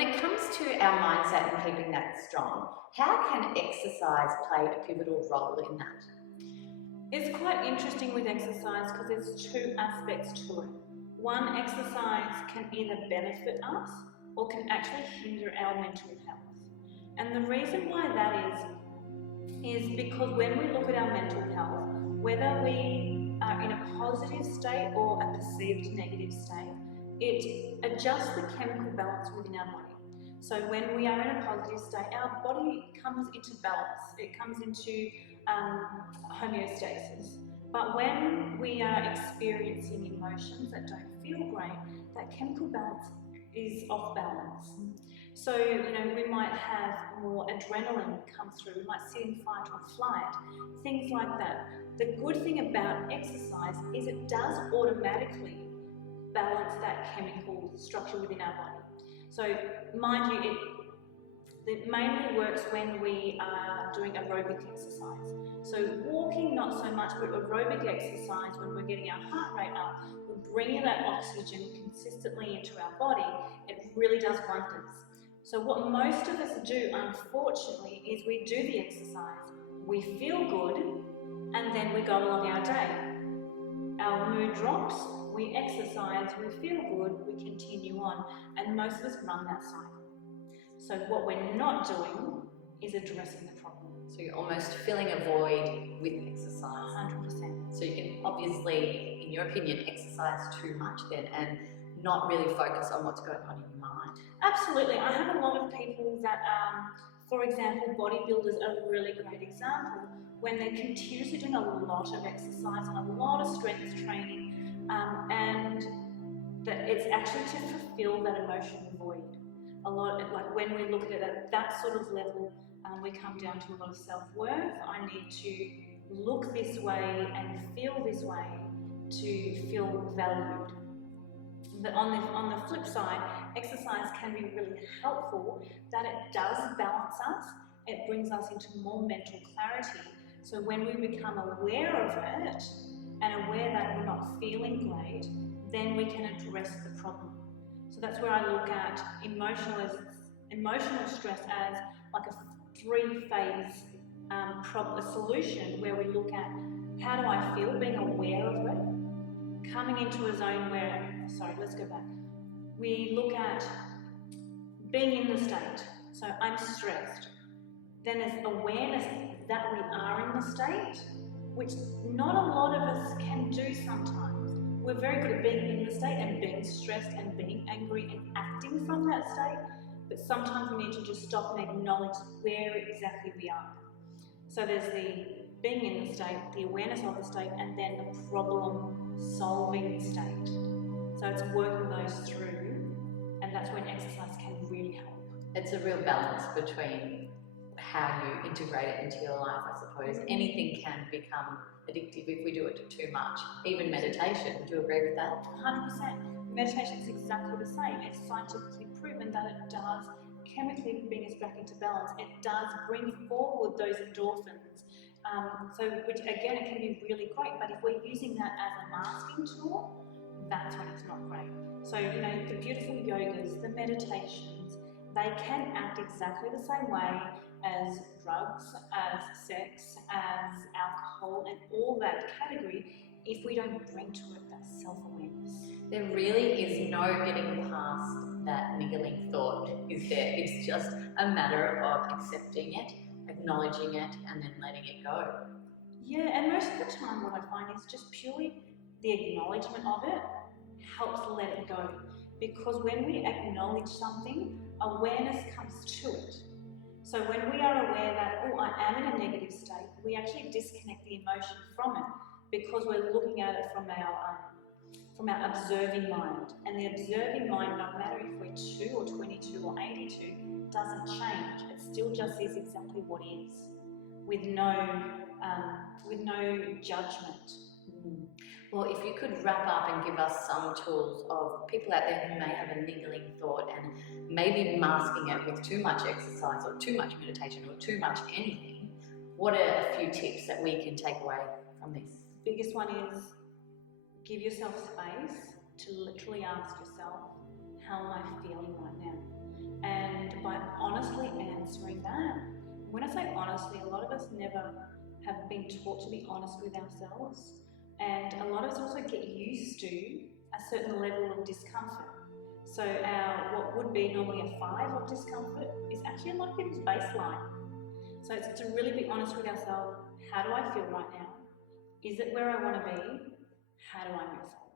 when it comes to our mindset and keeping that strong, how can exercise play a pivotal role in that? It's quite interesting with exercise because there's two aspects to it. One, exercise can either benefit us or can actually hinder our mental health. And the reason why that is because when we look at our mental health, whether we are in a positive state or a perceived negative state, it adjusts the chemical balance within our body. So when we are in a positive state, our body comes into balance, it comes into homeostasis. But when we are experiencing emotions that don't feel great, that chemical balance is off balance. So, we might have more adrenaline come through, we might sit in fight or flight, things like that. The good thing about exercise is it does automatically balance that chemical structure within our body. So, mind you, it mainly works when we are doing aerobic exercise. So walking, not so much, but aerobic exercise, when we're getting our heart rate up, we're bringing that oxygen consistently into our body, it really does wonders. So what most of us do, unfortunately, is we do the exercise, we feel good, and then we go along our day. Our mood drops, we exercise, we feel good, we continue on, and most of us run that cycle. So what we're not doing is addressing the problem. So you're almost filling a void with exercise. 100%. So you can obviously, in your opinion, exercise too much then and not really focus on what's going on in your mind. Absolutely. I have a lot of people that, for example, bodybuilders are a really great example. When they're continuously doing a lot of exercise and a lot of strength training, and that it's actually to fulfill that emotional void. A lot, like when we look at it at that sort of level, we come down to a lot of self-worth. I need to look this way and feel this way to feel valued. But on the flip side, exercise can be really helpful, that it does balance us, it brings us into more mental clarity. So when we become aware of it and aware that we're not feeling great, then we can address the problem. So that's where I look at emotional stress as like a three-phase solution, where we look at how do I feel, being aware of it, coming into a zone where, let's go back. We look at being in the state. So I'm stressed. Then there's awareness that we are in the state, which not a lot of us can do sometimes. We're very good at being in the state and being stressed and being angry and acting from that state, but sometimes we need to just stop and acknowledge where exactly we are. So there's the being in the state, the awareness of the state, and then the problem-solving state. So it's working those through, and that's when exercise can really help. It's a real balance between how you integrate it into your life, I suppose. Anything can become addictive if we do it too much. Even meditation, would you agree with that? 100%. Meditation is exactly the same. It's scientifically proven that it does chemically bring us back into balance. It does bring forward those endorphins. Which again, it can be really great, but if we're using that as a masking tool, that's when it's not great. So, the beautiful yogas, the meditations, they can act exactly the same way as drugs, as sex, as alcohol, and all that category, if we don't bring to it that self-awareness. There really is no getting past that niggling thought, is there? It's just a matter of accepting it, acknowledging it, and then letting it go. Yeah, and most of the time what I find is just purely the acknowledgement of it helps let it go. Because when we acknowledge something, awareness comes to it. So when we are aware that, I am in a negative state, we actually disconnect the emotion from it, because we're looking at it from our observing mind. And the observing mind, no matter if we're 2 or 22 or 82, doesn't change. It still just is exactly what is, with no judgment. Well, if you could wrap up and give us some tools of people out there who may have a niggling thought and maybe masking it with too much exercise or too much meditation or too much anything, what are a few tips that we can take away from this? Biggest one is give yourself space to literally ask yourself, how am I feeling right now? I say honestly, a lot of us never have been taught to be honest with ourselves, and a lot of us also get used to a certain level of discomfort. So our what would be normally a 5 of discomfort is actually a lot of people's baseline. So it's to really be honest with ourselves. How do I feel right now? Is it where I want to be? How do I move forward?